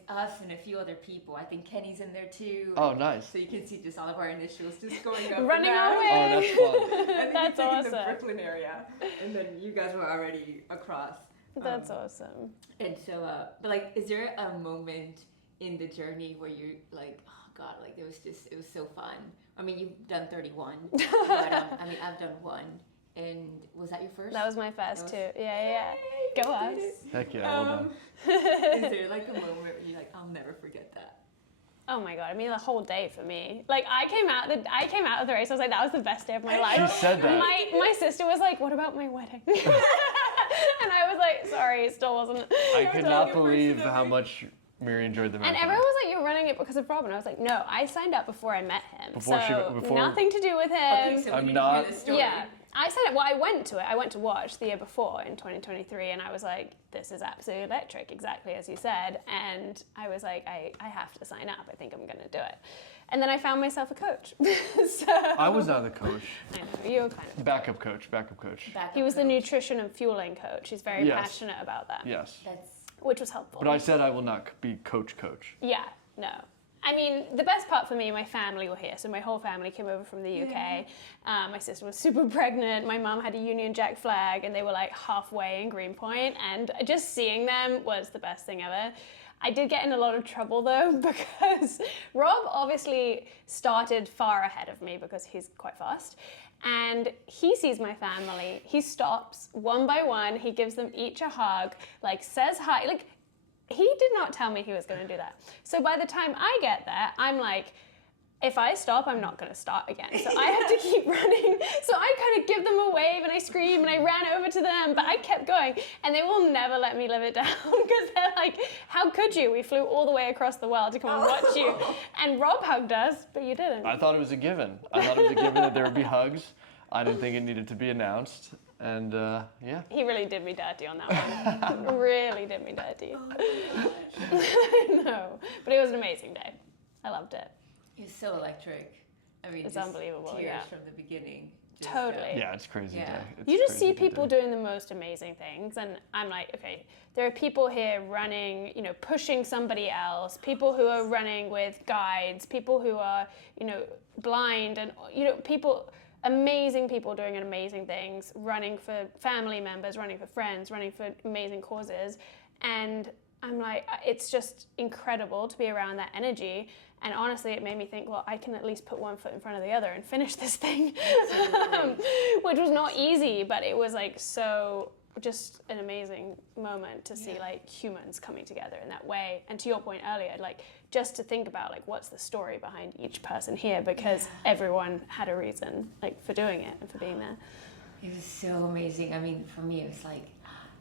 us and a few other people. I think Kenny's in there too. Oh, nice. So you can see just all of our initials just going up. Running and down. away. Oh, that's fun. I think That's it's in awesome. the Brooklyn area, and then you guys were already across. That's awesome. And so, but like, is there a moment in the journey where you're like, oh God, like it was so fun. I mean, you've done 31, but I mean, I've done one. And was that your first? That was my first too. Yeah. Go us. Heck yeah, well done. Is there like a moment where you're like, I'll never forget that? Oh my God, I mean the whole day for me. Like I came out of the race, I was like, that was the best day of my life. She said that. My sister was like, what about my wedding? And I was like, sorry, it still wasn't. I could not believe how much Miri enjoyed the And marathon. everyone was like, you're running it because of Rob. And I was like, no, I signed up before I met him. Before nothing to do with him. Okay, so I'm we not- need to hear the story. Yeah. I signed up. Well, I went to it. I went to watch the year before in 2023, and I was like, this is absolutely electric, exactly as you said. And I was like, I have to sign up. I think I'm going to do it. And then I found myself a coach. So I was not the coach. I know, you were kind of. Backup coach. He was the nutrition and fueling coach. He's very Yes. passionate about that. Yes. Which was helpful. But I said I will not be coach. Yeah, no. I mean, the best part for me, my family were here. So my whole family came over from the UK. My sister was super pregnant. My mom had a Union Jack flag, and they were like halfway in Greenpoint. And just seeing them was the best thing ever. I did get in a lot of trouble though, because Rob obviously started far ahead of me because he's quite fast. And he sees my family. He stops one by one. He gives them each a hug, like says hi, like. He did not tell me he was going to do that. So by the time I get there, I'm like, if I stop, I'm not going to start again. So I have to keep running. So I kind of give them a wave and I scream and I ran over to them, but I kept going. And they will never let me live it down because they're like, how could you? We flew all the way across the world to come and watch you. And Rob hugged us, but you didn't. I thought it was a given. I thought it was a given that there would be hugs. I didn't think it needed to be announced. And yeah. He really did me dirty on that one. Really did me dirty. I know. But it was an amazing day. I loved it. It's so electric. I mean, It's just unbelievable, tears yeah. from the beginning. Just, Totally. Yeah, it's crazy Yeah. day. It's You just crazy see good people day. doing the most amazing things, and I'm like, okay, there are people here running, you know, pushing somebody else, people who are running with guides, people who are, you know, blind, and, you know, amazing people doing amazing things, running for family members, running for friends, running for amazing causes. And I'm like, it's just incredible to be around that energy. And honestly, it made me think, well, I can at least put one foot in front of the other and finish this thing, which was not easy, but it was like so just an amazing moment to see like humans coming together in that way. And to your point earlier, like just to think about like what's the story behind each person here, because everyone had a reason like for doing it and for being there. It was so amazing. I mean, for me, it was like,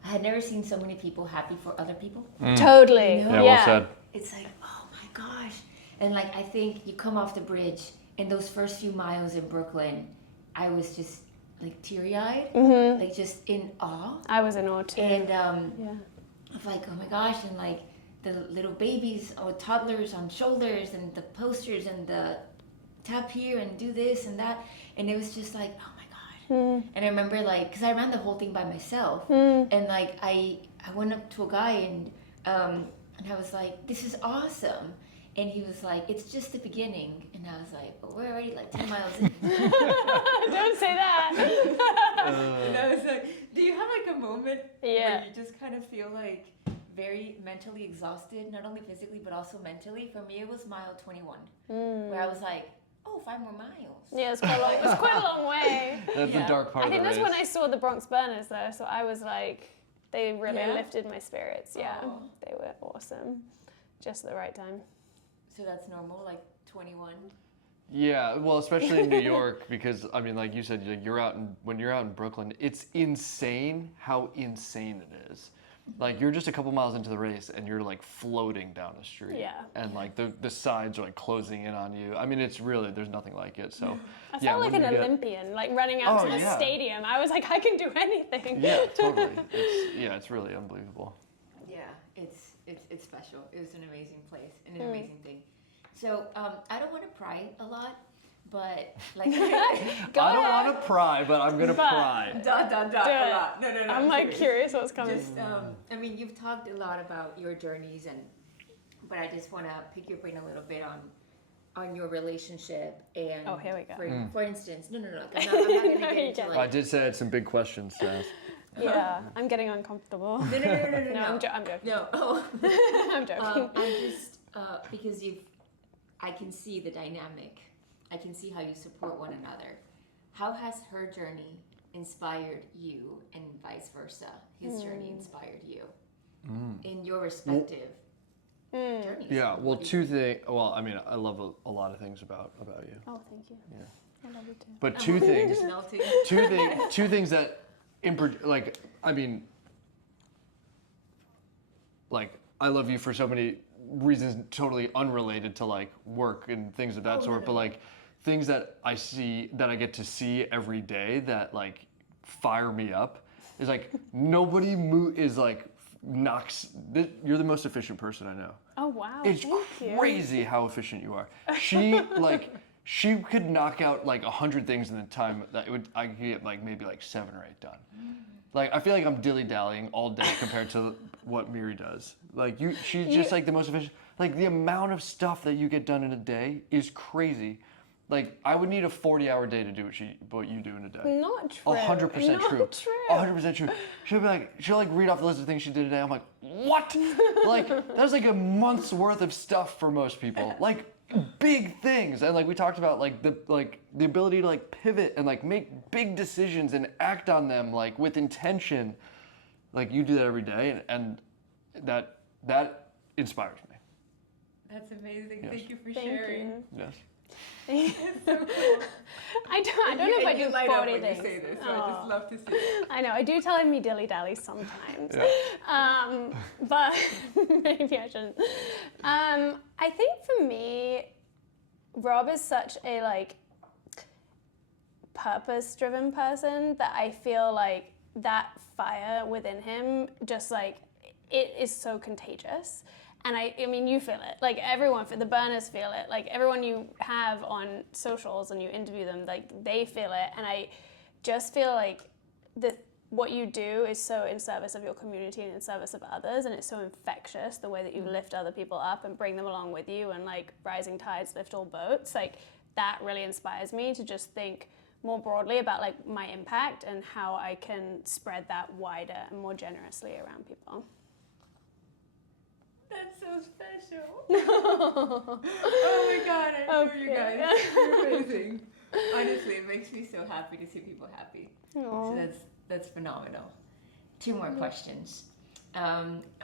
I had never seen so many people happy for other people. Totally. You know? Yeah, well said. It's like, oh my gosh. And like, I think you come off the bridge, and those first few miles in Brooklyn, I was just like teary-eyed, like just in awe. I was in awe too. And yeah. of like, oh my gosh, and like the little babies or toddlers on shoulders, and the posters, and the tap here and do this and that. And it was just like, oh my God. And I remember like, cause I ran the whole thing by myself, and like I went up to a guy and I was like, this is awesome. And he was like, it's just the beginning. And I was like, but we're already like 10 miles in. Don't say that. And I was like, do you have like a moment Yeah. where you just kind of feel like very mentally exhausted, not only physically, but also mentally? For me, it was mile 21, where I was like, oh, 5 more miles. Yeah, it's quite a long way. That's the dark part I of the think race. that's when I saw the Bronx burners though, so I was like, they really Yeah? lifted my spirits. Yeah, Oh. they were awesome. Just at the right time. So that's normal, like 21? Yeah, well, especially in New York, because I mean, like you said, when you're out in Brooklyn, it's insane how insane it is. Like you're just a couple miles into the race and you're like floating down the street. Yeah. And like the sides are like closing in on you. I mean, it's really, there's nothing like it. So I felt like an Olympian, like running out to the yeah. stadium. I was like, I can do anything. Yeah, totally. It's really unbelievable. Yeah, it's special. It was an amazing place and an amazing thing. So I don't want to pry a lot, but like I don't want to pry, but I'm gonna pry. Do it. a lot. No. I'm like serious. curious what's coming. Just, I mean, you've talked a lot about your journeys, but I just want to pick your brain a little bit on your relationship and. Oh, here we go. For instance, no. I'm not going to get into No, I like. did say I had some big questions to ask. Yeah, I'm getting uncomfortable. No. No, I'm joking. No. Oh. I'm joking. I'm just because I can see the dynamic. I can see how you support one another. How has her journey inspired you, and vice versa? His journey inspired you in your respective journeys. Yeah, well, two things. Well, I mean, I love a lot of things about you. Oh, thank you. Yeah. I love you too. But two things. Melting. Two things that, like, I mean, like, I love you for so many reasons totally unrelated to like work and things of that sort, but like things that I see, that I get to see every day that like fire me up is like nobody is like you're the most efficient person I know. Oh wow. It's thank crazy how efficient you are. She could knock out like 100 things in the time that I could get like maybe like 7 or 8 done. Like I feel like I'm dilly-dallying all day compared to what Miri does. Like she's just like the most efficient. Like the amount of stuff that you get done in a day is crazy. Like I would need a 40-hour day to do what you do in a day. Not true. 100% true. 100% true. She'll like read off the list of things she did today. I'm like, what? Like that's like a month's worth of stuff for most people. Like big things. And like we talked about like the ability to like pivot and like make big decisions and act on them like with intention. Like you do that every day, and that inspires me. That's amazing. Yes. Thank you for Thank sharing. you. Yes. It's so cool. I don't know if I do light up 40 when things. you say this, so I just love to see it. I know, I do tell him me dilly-dally sometimes. Yeah. But maybe I shouldn't. I think for me, Rob is such a like purpose-driven person that I feel like that fire within him just like, it is so contagious. And I mean, you feel it. Like everyone, the burners feel it. Like everyone you have on socials and you interview them, like they feel it. And I just feel like what you do is so in service of your community and in service of others, and it's so infectious, the way that you lift other people up and bring them along with you, and like rising tides lift all boats. Like that really inspires me to just think more broadly about like my impact and how I can spread that wider and more generously around people. That's so special. Oh my god, I love you guys. You're amazing. Honestly, it makes me so happy to see people happy. Aww. So that's phenomenal. 2 more questions.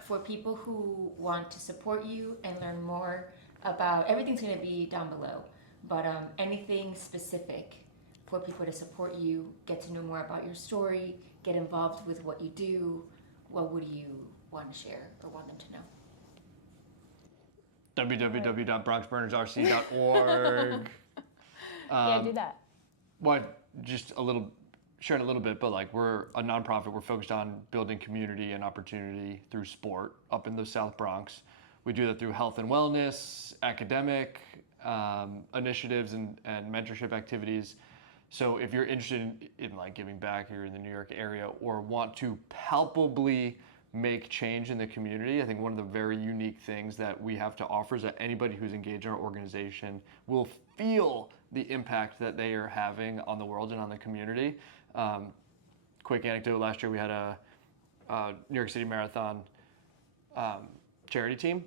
For people who want to support you and learn more about, everything's going to be down below, but anything specific for people to support you, get to know more about your story, get involved with what you do, what would you want to share or want them to know? www.bronxburnersrc.org. Yeah, do that. Well, just sharing a little bit, but like we're a nonprofit. We're focused on building community and opportunity through sport up in the South Bronx. We do that through health and wellness, academic initiatives, and mentorship activities. So if you're interested in like giving back here in the New York area or want to palpably make change in the community, I think one of the very unique things that we have to offer is that anybody who's engaged in our organization will feel the impact that they are having on the world and on the community. Quick anecdote, last year we had a New York City Marathon charity team.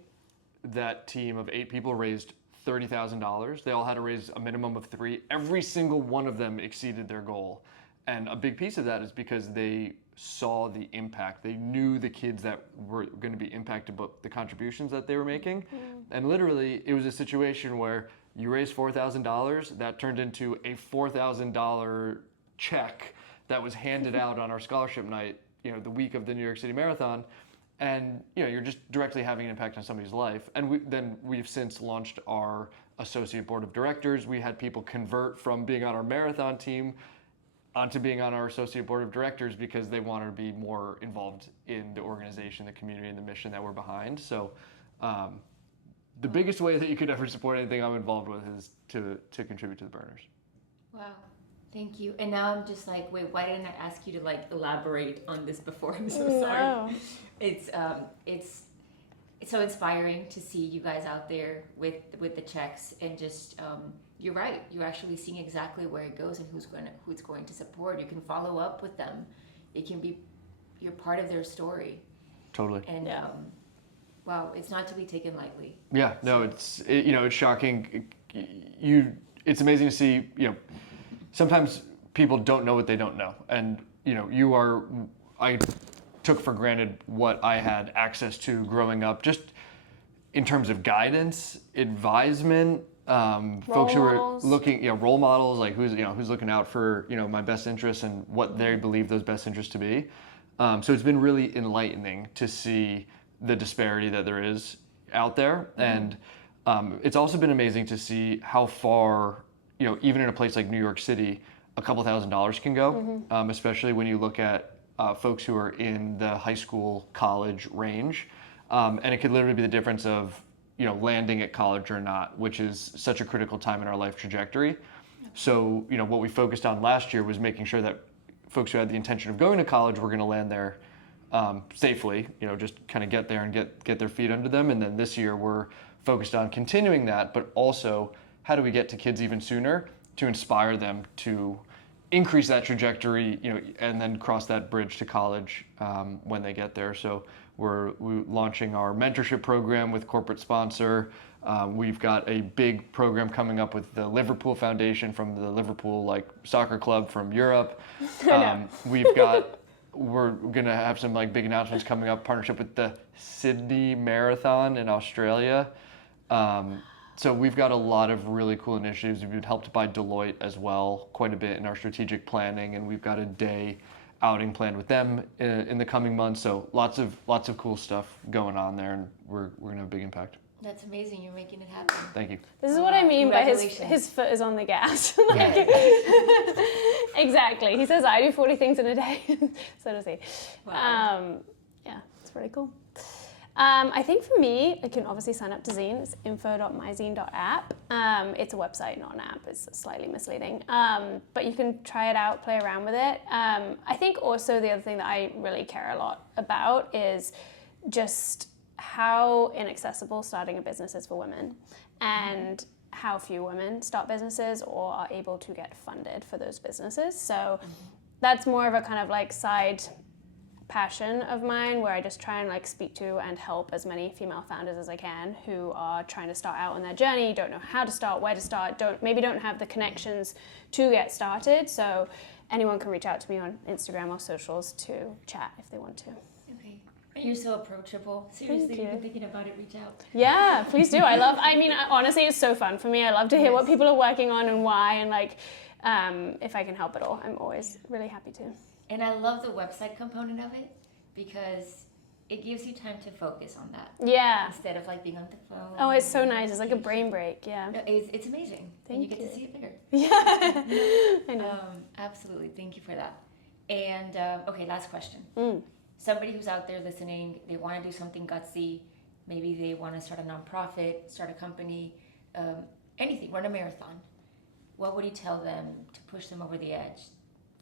That team of 8 people raised $30,000. They all had to raise a minimum of 3. Every single one of them exceeded their goal. And a big piece of that is because they saw the impact. They knew the kids that were going to be impacted by the contributions that they were making. And literally, it was a situation where you raised $4,000, that turned into a $4,000 check that was handed out on our scholarship night, the week of the New York City Marathon. And you're just directly having an impact on somebody's life. And we've since launched our associate board of directors. We had people convert from being on our marathon team onto being on our associate board of directors because they wanted to be more involved in the organization, the community, and the mission that we're behind. So the biggest way that you could ever support anything I'm involved with is to contribute to the burners. Wow. Thank you. And now I'm just like, wait, why didn't I ask you to like elaborate on this before? I'm so sorry. No. It's so inspiring to see you guys out there with the checks, and just you're right. You're actually seeing exactly where it goes and who's going to support. You can follow up with them. It can be you're part of their story. Totally. And Yeah. wow, it's not to be taken lightly. Yeah, no, it's shocking. It's amazing to see. Sometimes people don't know what they don't know, and I took for granted what I had access to growing up, just in terms of guidance, advisement, folks who are looking, role models, like who's looking out for my best interests and what they believe those best interests to be. So it's been really enlightening to see the disparity that there is out there, and it's also been amazing to see how far, even in a place like New York City, a couple $1,000s can go, especially when you look at folks who are in the high school, college range, and it could literally be the difference of landing at college or not, which is such a critical time in our life trajectory. So what we focused on last year was making sure that folks who had the intention of going to college were going to land there safely, just kind of get there and get their feet under them. And then this year we're focused on continuing that, but also how do we get to kids even sooner to inspire them to increase that trajectory, and then cross that bridge to college when they get there. So we're launching our mentorship program with corporate sponsor. We've got a big program coming up with the Liverpool Foundation from the Liverpool soccer club from Europe. We're gonna have some big announcements coming up. Partnership with the Sydney Marathon in Australia. So we've got a lot of really cool initiatives. We've been helped by Deloitte as well quite a bit in our strategic planning, and we've got a day outing planned with them in the coming months. So lots of cool stuff going on there, and we're gonna have a big impact. That's amazing. You're making it happen. Thank you. This is what I mean by his foot is on the gas. Exactly. He says I do 40 things in a day. So does he. Wow. Yeah, it's pretty cool. I think for me, you can obviously sign up to Zine. It's info.myzine.app. It's a website, not an app. It's slightly misleading. But you can try it out, play around with it. I think also the other thing that I really care a lot about is just how inaccessible starting a business is for women, and how few women start businesses or are able to get funded for those businesses. So that's more of a kind of side passion of mine, where I just try and speak to and help as many female founders as I can who are trying to start out on their journey, don't know how to start, where to start, maybe don't have the connections to get started. So anyone can reach out to me on Instagram or socials to chat if they want to. Okay. You're so approachable. Seriously, you've been thinking about it, reach out. Yeah, please do. Honestly, it's so fun for me. I love to hear what people are working on and why, and if I can help at all, I'm always really happy to. And I love the website component of it, because it gives you time to focus on that. Yeah. Instead of being on the phone. Oh, it's so nice. It's like a brain break. Yeah. No, it's amazing. And you get to see it there. Yeah. I know. Absolutely. Thank you for that. And okay, last question. Somebody who's out there listening, they want to do something gutsy. Maybe they want to start a nonprofit, start a company, anything, run a marathon. What would you tell them to push them over the edge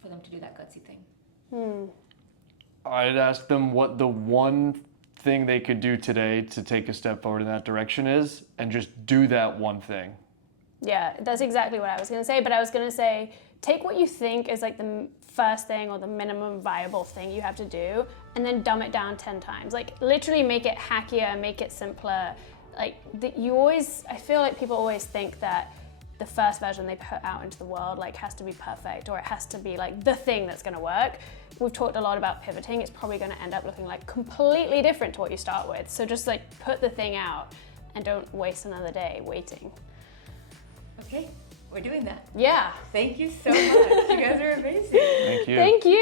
for them to do that gutsy thing? I'd ask them what the one thing they could do today to take a step forward in that direction is, and just do that one thing. Yeah, that's exactly what I was going to say. But I was going to say, take what you think is the first thing or the minimum viable thing you have to do, and then dumb it down 10 times. Literally make it hackier, make it simpler. I feel like people always think that the first version they put out into the world has to be perfect, or it has to be the thing that's going to work. We've talked a lot about pivoting. It's probably going to end up looking completely different to what you start with. So just put the thing out and don't waste another day waiting. Okay, we're doing that. Yeah. Thank you so much. You guys are amazing. Thank you. Thank you.